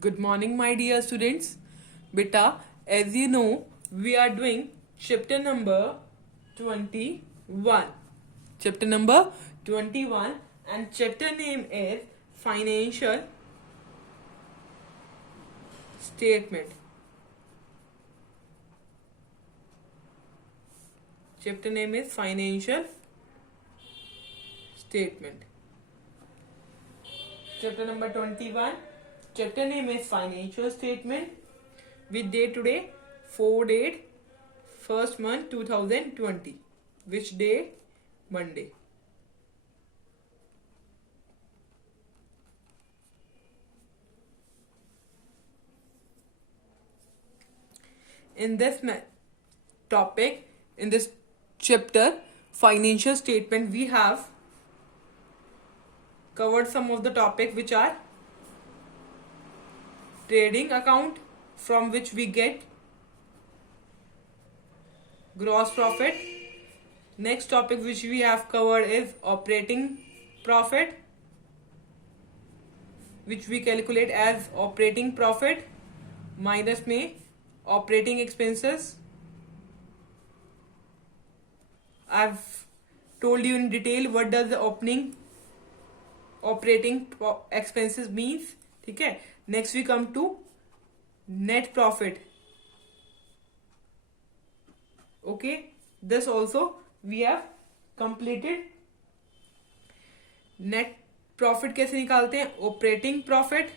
Good morning, my dear students. Beta, as you know, we are doing chapter number 21. Chapter number 21, and chapter name is Financial Statement. Chapter name is Financial Statement. Chapter number 21. Chapter name is Financial Statement. With date today 4/8 first month 2020. Which day? Monday. In this topic, in this chapter, financial statement, we have covered some of the topic which are trading account, from which we get gross profit. Next topic which we have covered is operating profit, which we calculate as operating profit minus में operating expenses. I've told you in detail what does the operating expenses means. ठीक है. Next we come to net profit. Okay, this also we have completed. Net profit कैसे निकालते हैं? Operating profit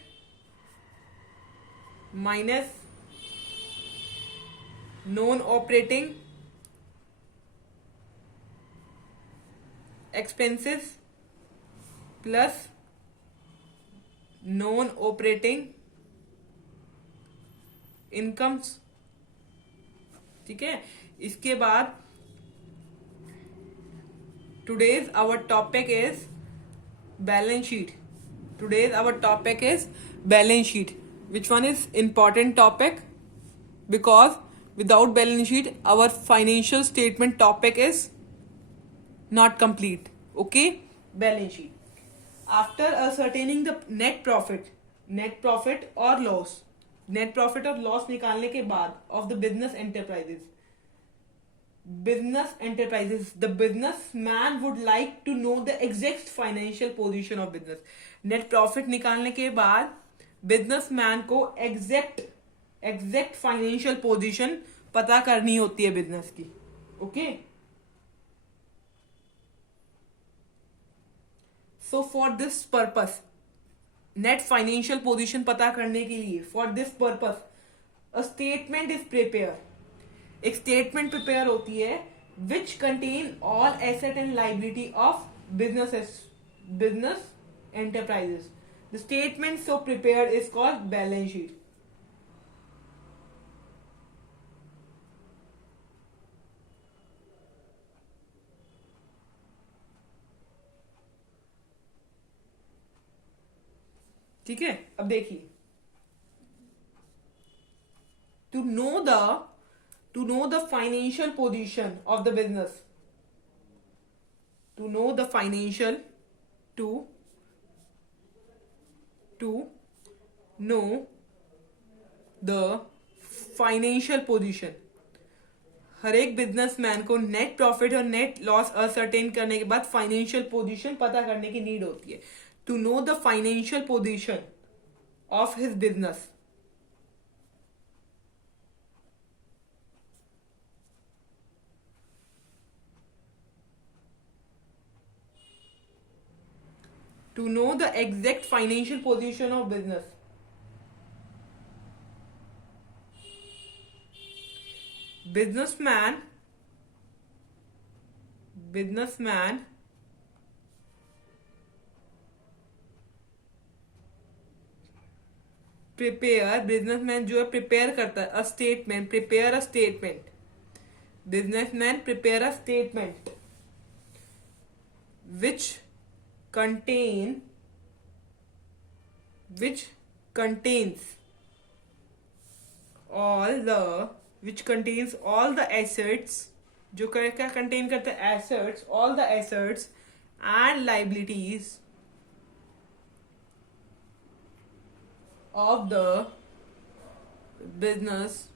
minus non operating expenses plus non operating incomes. ठीक है. इसके बाद today's our topic is balance sheet. Today's our topic is balance sheet. Which one is important topic? Because without balance sheet our financial statement topic is not complete. Okay, balance sheet. After ascertaining the net profit or loss, net profit और loss निकालने के बाद of the business enterprises, the businessman would like to know the exact financial position of business. net profit निकालने के बाद businessman को exact financial position पता करनी होती है business की. Okay. So for this purpose, net financial position पता करने के लिए, for this purpose, a statement is prepared. एक statement prepare होती है which contain all asset and liability of business enterprises. The statement so prepared is called balance sheet. ठीक है. अब देखिए, to know the financial position of the business, to know the financial position, हर एक businessman को net profit और net loss ascertain करने के बाद फाइनेंशियल पोजीशन पता करने की नीड होती है. To know the financial position of his business. To know the exact financial position of business, businessman businessman जो है प्रिपेयर करता है a statement. businessman prepare a statement which contains all the assets. जो क्या contain करता है? assets, all the assets and liabilities of the business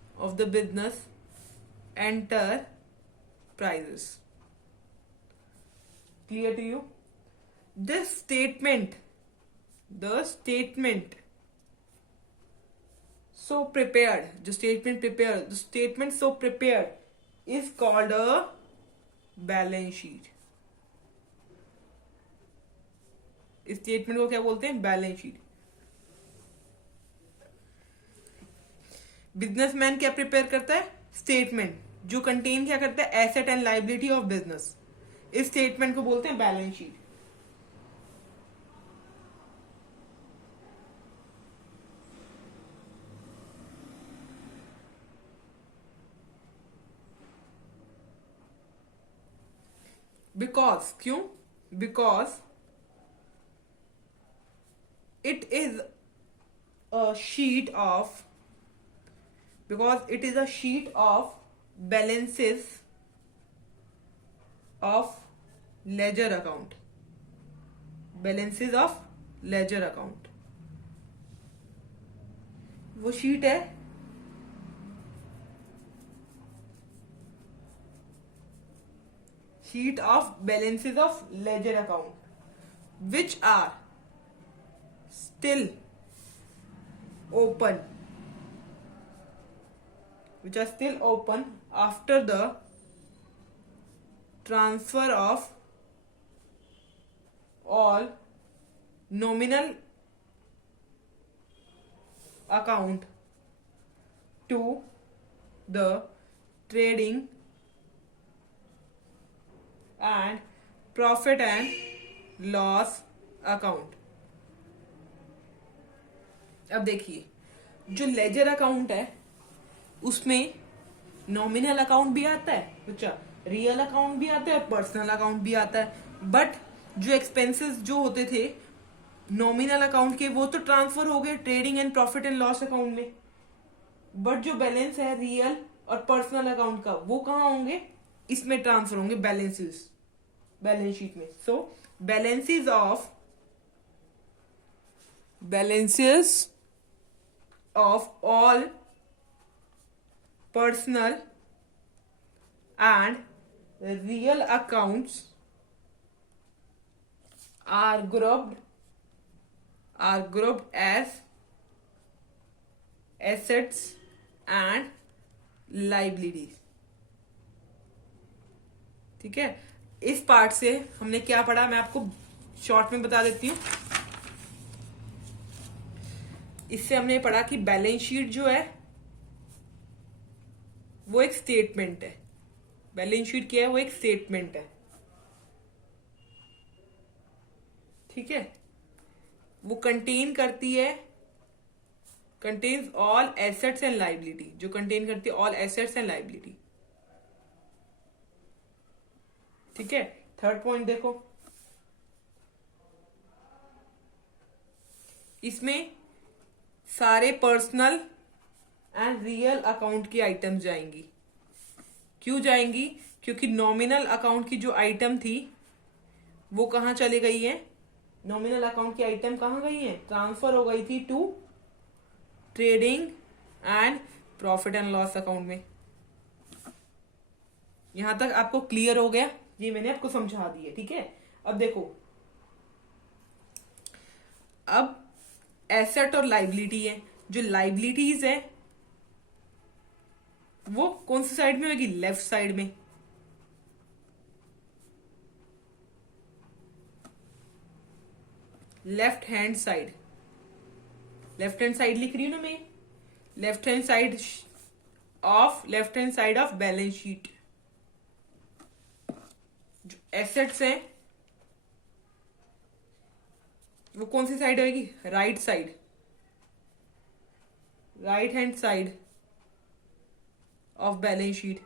enterprises. Clear to you? This statement, the statement so prepared, the statement so prepared is called a balance sheet. इस statement को क्या बोलते हैं? Balance sheet. Businessman क्या prepare करता है? Statement जो contain क्या करता है? Asset and liability of business. इस स्टेटमेंट को बोलते हैं बैलेंस शीट. बिकॉज क्यों? Because it is a sheet of balances of ledger account. वो शीट है sheet of balances of ledger account which are still open after the transfer of all nominal account to the trading and profit and loss account. अब देखिए, जो ledger account है उसमें nominal account भी आता है, अच्छा रियल अकाउंट भी आता है, पर्सनल अकाउंट भी आता है. बट जो एक्सपेंसेस जो होते थे नॉमिनल अकाउंट के वो तो ट्रांसफर हो गए trading and profit and loss account में. बट जो बैलेंस है रियल और पर्सनल अकाउंट का वो कहाँ होंगे? इसमें ट्रांसफर होंगे बैलेंस शीट में. सो balances of all personal and real accounts are grouped as assets and liabilities. ठीक है, इस पार्ट से हमने क्या पढ़ा मैं आपको शॉर्ट में बता देती हूं. इससे हमने पढ़ा कि बैलेंस शीट जो है वो एक स्टेटमेंट है. बैलेंस शीट क्या है? वो एक स्टेटमेंट है. ठीक है, वो contains all assets and liability. जो कंटेन करती है ऑल एसेट्स एंड लाइबिलिटी. ठीक है, थर्ड पॉइंट देखो, इसमें सारे पर्सनल एंड रियल अकाउंट की आइटम्स जाएंगी. क्यों जाएंगी? क्योंकि नॉमिनल अकाउंट की जो आइटम थी वो कहां चली गई है? नॉमिनल अकाउंट की आइटम कहां गई है? ट्रांसफर हो गई थी to trading and profit and loss account में. यहां तक आपको क्लियर हो गया? ये मैंने आपको समझा दिया. ठीक है, अब देखो, अब एसेट और लाइबिलिटी है. जो लाइबिलिटीज है वो कौन सी साइड में होगी? लेफ्ट साइड में. लेफ्ट हैंड साइड लिख रही हूं ना मैं. Left hand side of balance sheet. जो एसेट्स हैं वो कौन सी साइड होगी? Right hand side of balance sheet.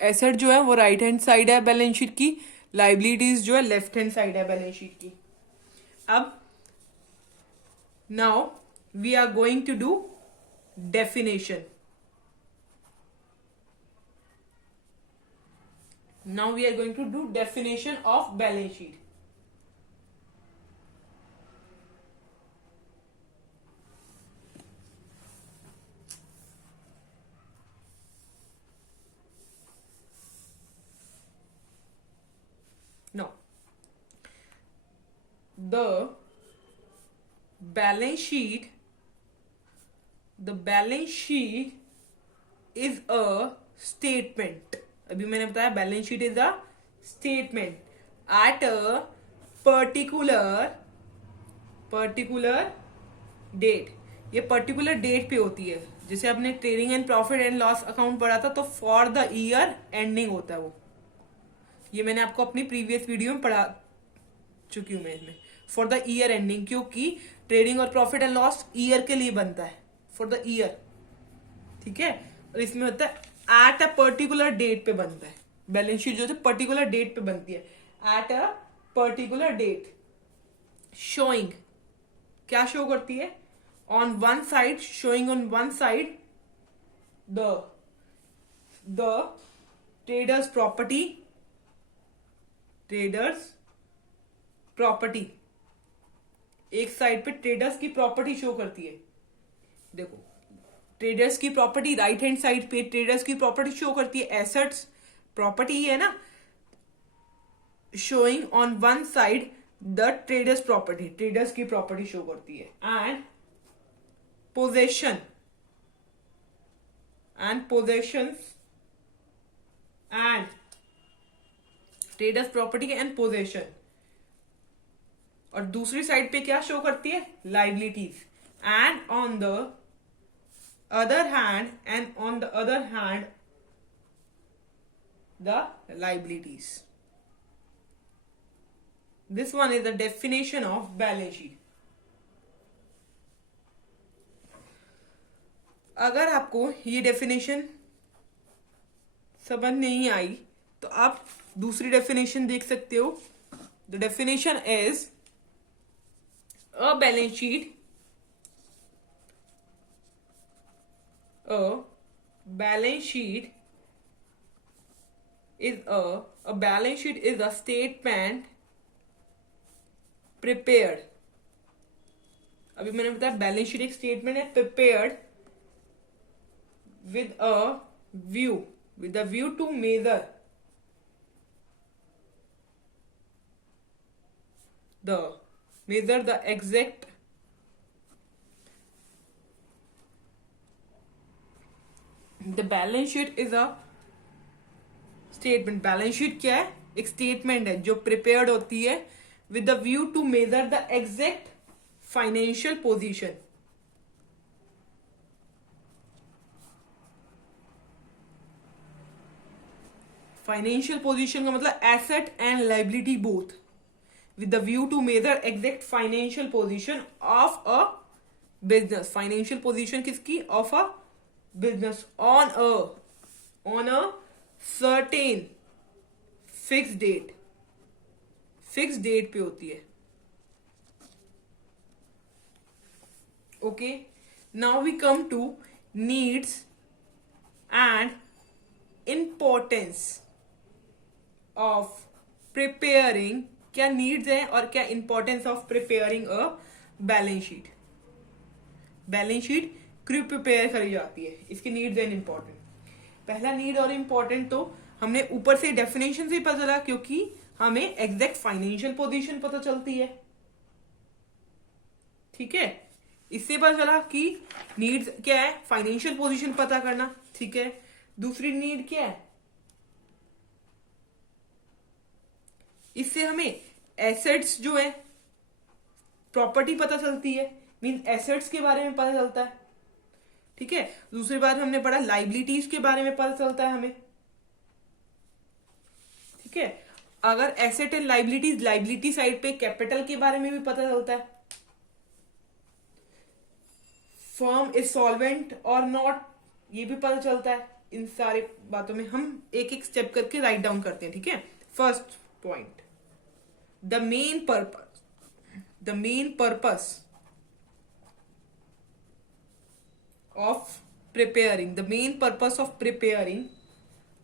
Asset जो है वो राइट हैंड साइड है बैलेंस शीट की. लाइबिलिटीज जो है लेफ्ट हैंड साइड है बैलेंस शीट की. अब now we are going to do definition. Now we are going to do definition of balance sheet. the balance sheet is a statement. अभी मैंने बताया balance sheet is a statement at a particular date. ये particular date पे होती है. जैसे आपने trading and profit and loss account पढ़ा था, तो फॉर द ईयर एंडिंग होता है वो. ये मैंने आपको अपनी प्रीवियस वीडियो में पढ़ा चुकी हूं मैं इसमें. फॉर द ईयर एंडिंग, क्योंकि ट्रेडिंग और प्रॉफिट एंड लॉस ईयर के लिए बनता है, फॉर द ईयर. ठीक है. और इसमें होता है एट अ पर्टिकुलर डेट पे बनता है. बैलेंस शीट जो है पर्टिकुलर डेट पे बनती है. At a particular date showing, क्या शो करती है? On one side, showing on one side the traders property. एक साइड पे ट्रेडर्स की प्रॉपर्टी शो करती है. देखो, ट्रेडर्स की प्रॉपर्टी राइट हैंड साइड पे ट्रेडर्स की प्रॉपर्टी शो करती है. एसेट्स प्रॉपर्टी है ना. Showing on one side the traders property, traders की प्रॉपर्टी शो करती है. And possessions and traders property and possession. और दूसरी साइड पे क्या शो करती है? Liabilities. And on the other hand the liabilities. This one is the definition of balance sheet. अगर आपको ये डेफिनेशन समझ नहीं आई तो आप दूसरी डेफिनेशन देख सकते हो. The definition is a balance sheet A balance sheet is a statement prepared. अभी मैंने बताया बैलेंस शीट एक स्टेटमेंट है prepared with a view to measure the exact the balance sheet is a statement. Balance sheet क्या है? एक statement है जो प्रिपेयर्ड होती है with the view to measure the exact financial position. Financial position का मतलब asset and liability both. With the view to measure exact financial position of a business. Financial position किसकी? Of a business on a certain fixed date पे होती है. Okay, now we come to needs and importance of preparing. क्या needs है और क्या importance of preparing a balance sheet. Balance sheet क्यों prepare करी जाती है, इसकी नीड्स एंड इम्पोर्टेंट. पहला नीड और इम्पोर्टेंट तो हमने ऊपर से डेफिनेशन से ही पता चला, क्योंकि हमें एग्जैक्ट फाइनेंशियल पोजीशन पता चलती है. ठीक है. इससे पता चला कि नीड्स क्या है? फाइनेंशियल पोजीशन पता करना. ठीक है. दूसरी नीड क्या है? इससे हमें एसेट्स जो है प्रॉपर्टी पता चलती है. मीन एसेट्स के बारे में पता चलता है. ठीक है. दूसरी बात हमने पढ़ा लाइबिलिटीज के बारे में पता चलता है हमें. ठीक है. अगर asset and liabilities, liability side पे कैपिटल के बारे में भी पता चलता है. फर्म इज सॉल्वेंट और नॉट, ये भी पता चलता है. इन सारी बातों में हम एक एक स्टेप करके राइट डाउन करते हैं. ठीक है. First point, the main purpose of preparing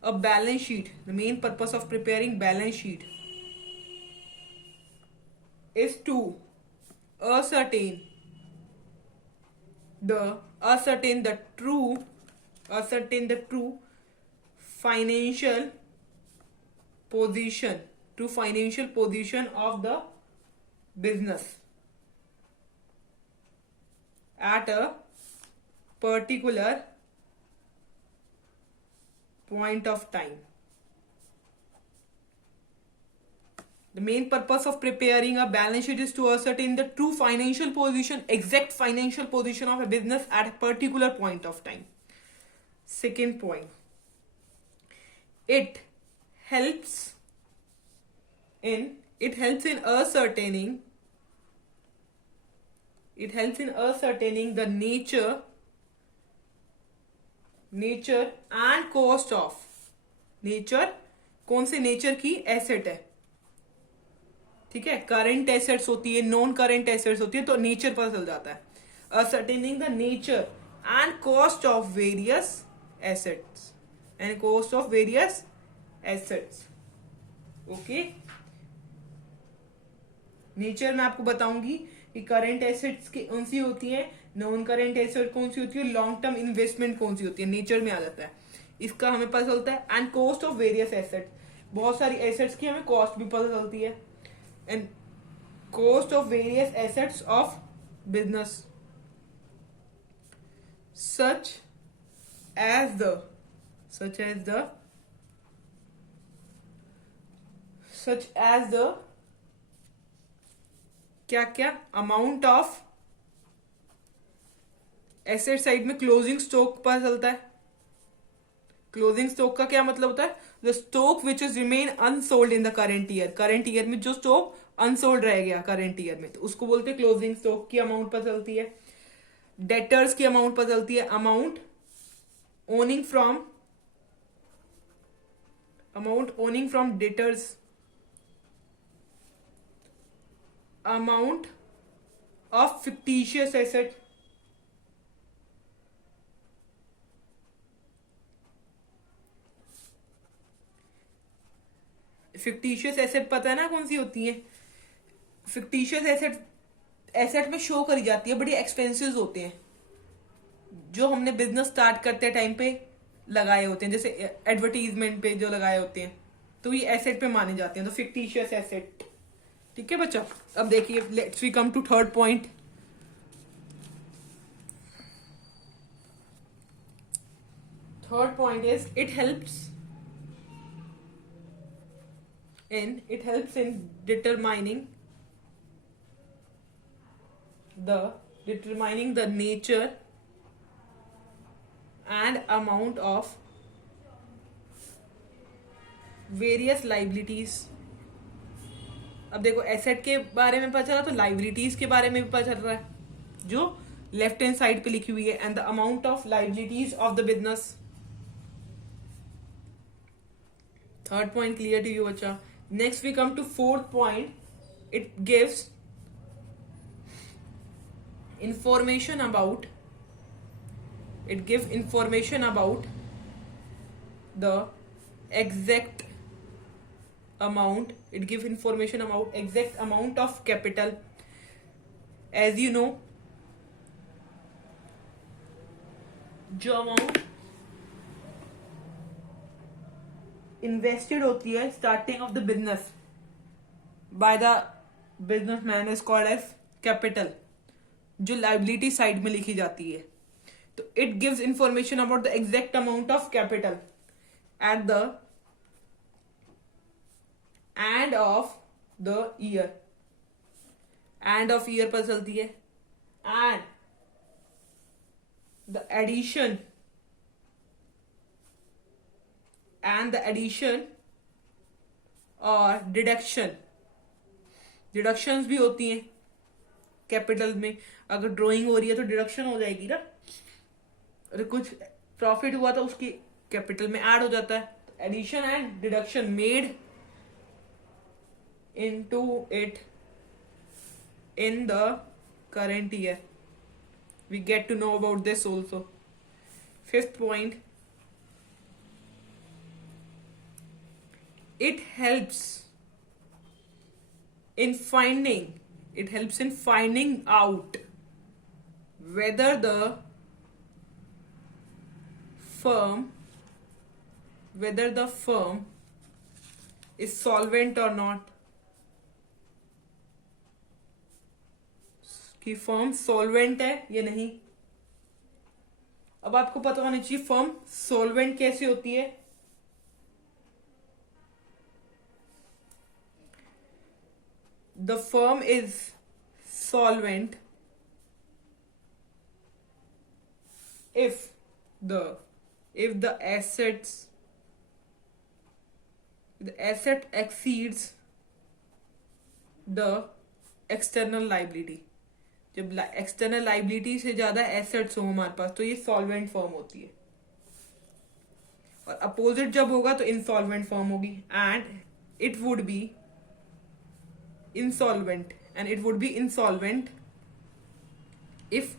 a balance sheet. The main purpose of preparing balance sheet is to ascertain the true financial position of the business at a particular point of time. The main purpose of preparing a balance sheet is to ascertain the true financial position, exact financial position of a business at a particular point of time. Second point, it helps in ascertaining the nature and cost of nature. कौन से nature की asset है, ठीक है. Current assets होती है, non current assets होती है, तो नेचर पता चल जाता है. ascertaining the nature and cost of various assets. Okay. Nature में आपको बताऊंगी कि करंट एसेट्स कौन सी होती है, नॉन करंट एसेट कौन सी होती है, लॉन्ग टर्म इन्वेस्टमेंट कौन सी होती है. नेचर में आ जाता है, इसका हमें पता चलता है. And cost of various assets, बहुत सारी एसेट्स की हमें कॉस्ट भी पता चलती है. And cost of various assets of business such as the क्या अमाउंट ऑफ एसेट साइड में क्लोजिंग स्टॉक पता चलता है. क्लोजिंग स्टॉक का क्या मतलब होता है, the stock which is remain unsold in the current year में जो स्टॉक अनसोल्ड रह गया करंट ईयर में, तो उसको बोलते हैं क्लोजिंग स्टॉक. की अमाउंट पता चलती है. डेटर्स की अमाउंट पता चलती है. Amount owning from debtors. Amount of fictitious asset. Fictitious asset पता है ना कौन सी होती है. फिक्टिशियस एसेट में शो करी जाती है, बड़ी एक्सपेंसिव होते हैं, जो हमने बिजनेस स्टार्ट करते टाइम पे लगाए होते हैं, जैसे एडवर्टीजमेंट पे जो लगाए होते हैं, तो ये एसेट पे माने जाते हैं. तो फिक्टिशियस एसेट. ठीक है बच्चा. अब देखिए, let's we come to third point. Third point is it helps in determining the nature and amount of various liabilities. अब देखो, एसेट के बारे में पता चला तो लाइबिलिटीज के बारे में भी पता चल रहा है, जो लेफ्ट हैंड साइड पे लिखी हुई है. And the amount of liabilities of the business. Third point clear to you बच्चा. Next we come to fourth point. It gives information about the exact amount. It gives information about exact amount of capital. As you know, जो amount invested होती है starting of the business by the businessman is called as capital, जो liability side में लिखी जाती है. तो it gives information about the exact amount of capital at the end of the year. End of year पर चलती है. And the addition और डिडक्शंस भी होती हैं कैपिटल में. अगर ड्राइंग हो रही है तो डिडक्शन हो जाएगी ना. अगर कुछ प्रॉफिट हुआ तो उसकी कैपिटल में ऐड हो जाता है. Addition and deduction made into it in the current year. We get to know about this also. Fifth point, it helps in finding out whether the firm is solvent or not. कि firm solvent है या नहीं। अब आपको पता होना चाहिए firm solvent कैसे होती है। The firm is solvent if the the asset exceeds the external liability। जब एक्सटर्नल लाइबिलिटी से ज्यादा एसेट्स हो हमारे पास तो ये सॉल्वेंट फर्म होती है, और अपोजिट जब होगा तो इंसॉल्वेंट फर्म होगी। And it would be insolvent if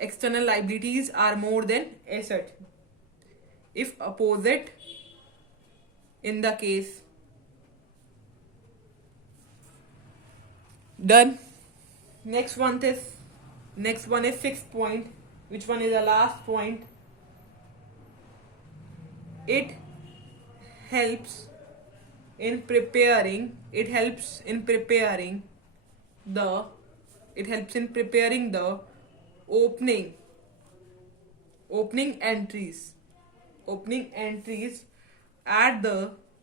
external liabilities are more than asset, if opposite in the case। Done। Next one is sixth point. Which one is the last point? It helps in preparing the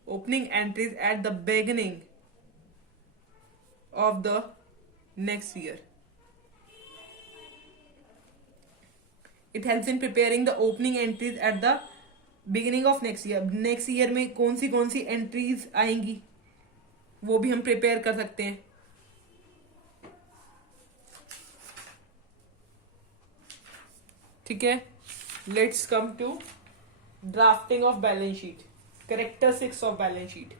opening entries at the beginning of the next year। It helps in preparing the opening entries at the beginning of next year। Next year में कौन सी entries आएंगी वो भी हम prepare कर सकते हैं। ठीक है, let's come to drafting of balance sheet. Characteristics of balance sheet.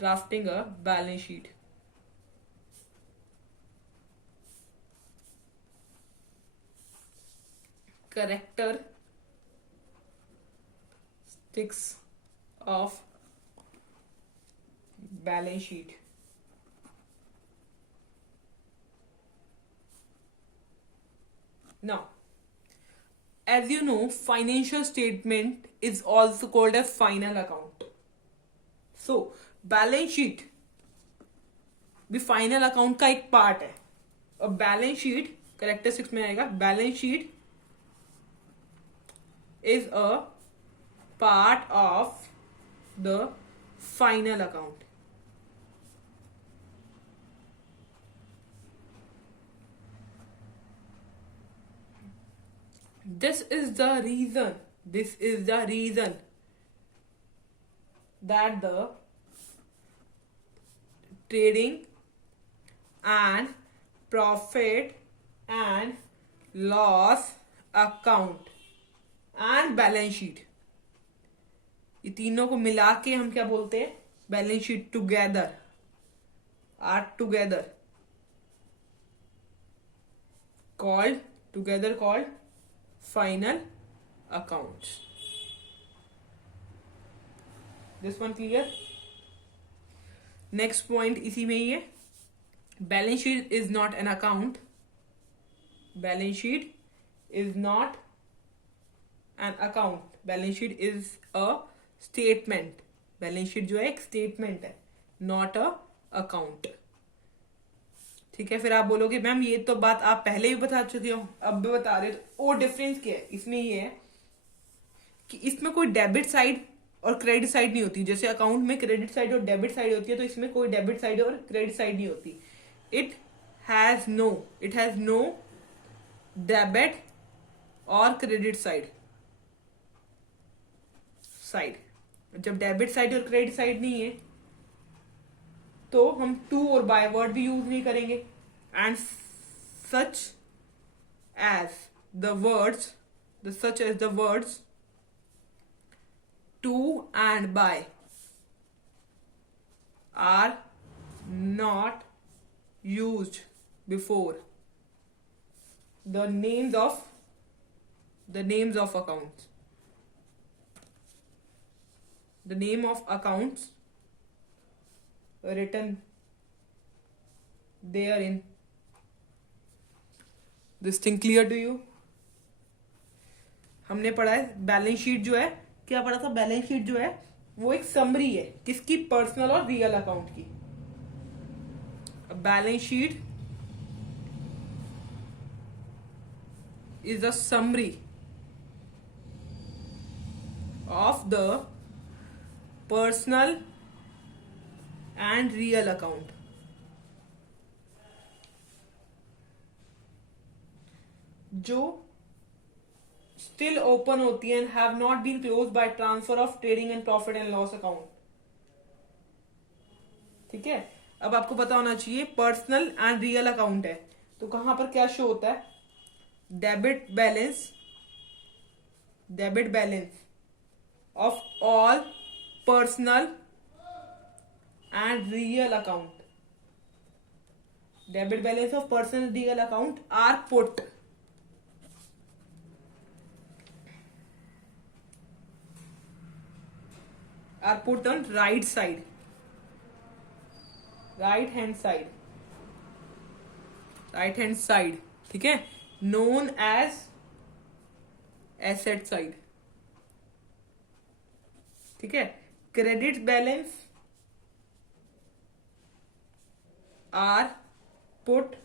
drafting a balance sheet। Characteristics of balance sheet। Now, as you know, financial statement is also called a final account। So, balance sheet भी final account का एक part है। और balance sheet characteristics में आएगा, balance sheet is a part of the final account. This is the reason that the trading and profit and loss account and balance sheet, ये तीनों को मिला के हम क्या बोलते हैं, balance sheet together called final accounts। This one clear. Next point इसी में ही है, balance sheet is not an account. Balance sheet is not an account, balance sheet is a statement. Balance sheet जो है एक स्टेटमेंट है, not a account. ठीक है, फिर आप बोलोगे मैम ये तो बात आप पहले भी बता चुके हो, अब भी बता रहे हो, तो वो डिफरेंस क्या है इसमें? ये है कि इसमें कोई डेबिट साइड और क्रेडिट साइड नहीं होती। जैसे अकाउंट में क्रेडिट साइड और डेबिट साइड होती है, तो इसमें कोई डेबिट साइड और क्रेडिट साइड नहीं होती। इट हैज नो डेबिट और क्रेडिट साइड। जब डेबिट साइड और क्रेडिट साइड नहीं है तो हम टू और बाय वर्ड भी यूज नहीं करेंगे। And such as the words to and by are not used before the names of accounts। The name of accounts written therein। This thing clear to you? हमने पढ़ा है balance sheet जो है, क्या पढ़ा था? बैलेंस शीट जो है वो एक समरी है किसकी, पर्सनल और रियल अकाउंट की। Balance sheet is a summary of the personal and real account. जो स्टिल ओपन होती है and have not been close by transfer of trading and profit and loss account. ठीक है, अब आपको पता होना चाहिए पर्सनल एंड रियल अकाउंट है तो कहां पर क्या शो होता है, debit balance of all personal and real account. Debit balance of personal real account are put on right hand side, ठीक है, known as asset side। ठीक है, credit balance are put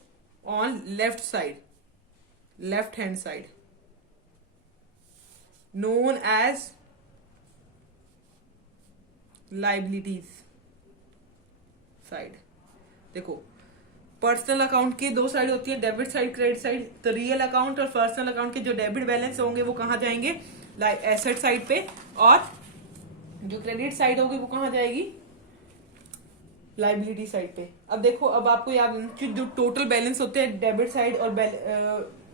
on left hand side, known as liabilities side. देखो personal account की दो side होती है, debit side credit side. तो रियल अकाउंट और पर्सनल अकाउंट के जो डेबिट बैलेंस होंगे वो कहां जाएंगे, एसेट साइड पे, और जो क्रेडिट साइड होगी वो कहां जाएगी, लाइबिलिटी साइड पे। अब देखो, अब आपको याद कि जो टोटल बैलेंस होते हैं डेबिट साइड और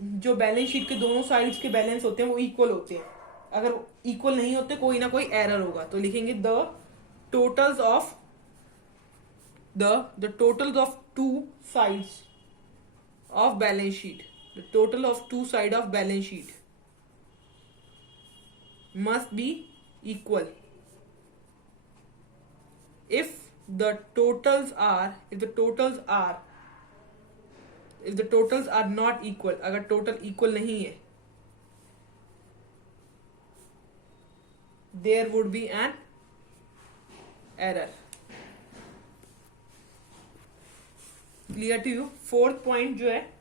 जो बैलेंस शीट के दोनों साइड्स के बैलेंस होते हैं वो इक्वल होते हैं। अगर इक्वल नहीं होते कोई ना कोई एरर होगा, तो लिखेंगे the totals of two sides of balance sheet, the total of two sides of balance sheet must be equal if the totals are not equal। अगर टोटल इक्वल नहीं है there would be an error। Clear to you. Fourth point जो है,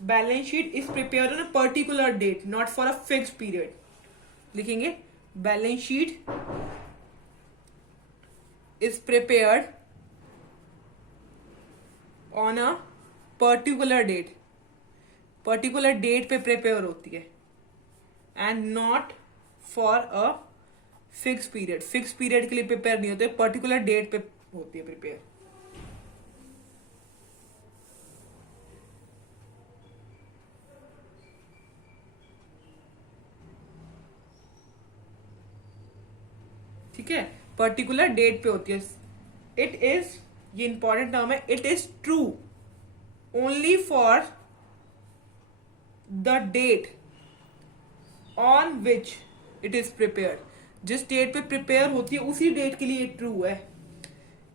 balance sheet is prepared on a particular date not for a fixed period. लिखेंगे balance sheet is prepared on a particular date पे prepare होती है, and not for a fix period के लिए prepare नहीं होते, पर्टिकुलर डेट पे होती है प्रिपेयर। ठीक है, पर्टिकुलर डेट पे होती है। इट इज, ये इंपॉर्टेंट टर्म है, it is true only for the date on which it is prepared. जिस डेट पे प्रिपेयर होती है उसी डेट के लिए ट्रू है,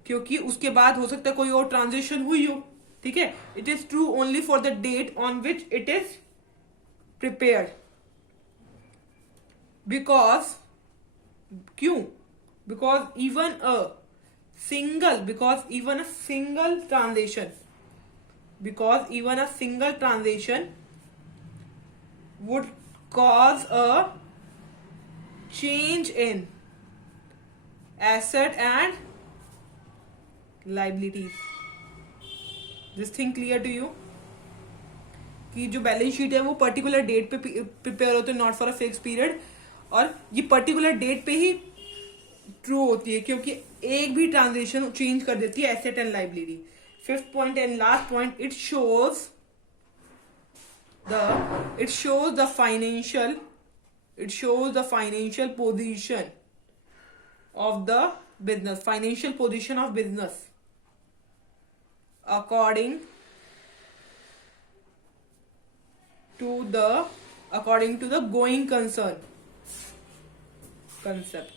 क्योंकि उसके बाद हो सकता है कोई और ट्रांजेक्शन हुई हो। ठीक है, it is true only for the date on which it is prepared. Because, क्यों, because even a single transaction would cause a change in asset and liabilities। This thing clear to you कि जो balance sheet है वो particular date पे prepare होते हैं, not for a fix period, और ये पर्टिकुलर डेट पे ही ट्रू होती है क्योंकि एक भी ट्रांजेक्शन चेंज कर देती है asset and liability. Fifth point and last point, it shows the financial position of the business according to the going concern concept।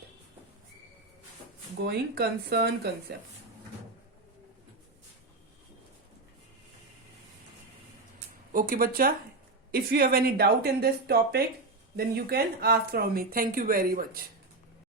Okay bachcha, if you have any doubt in this topic then you can ask from me. Thank you very much.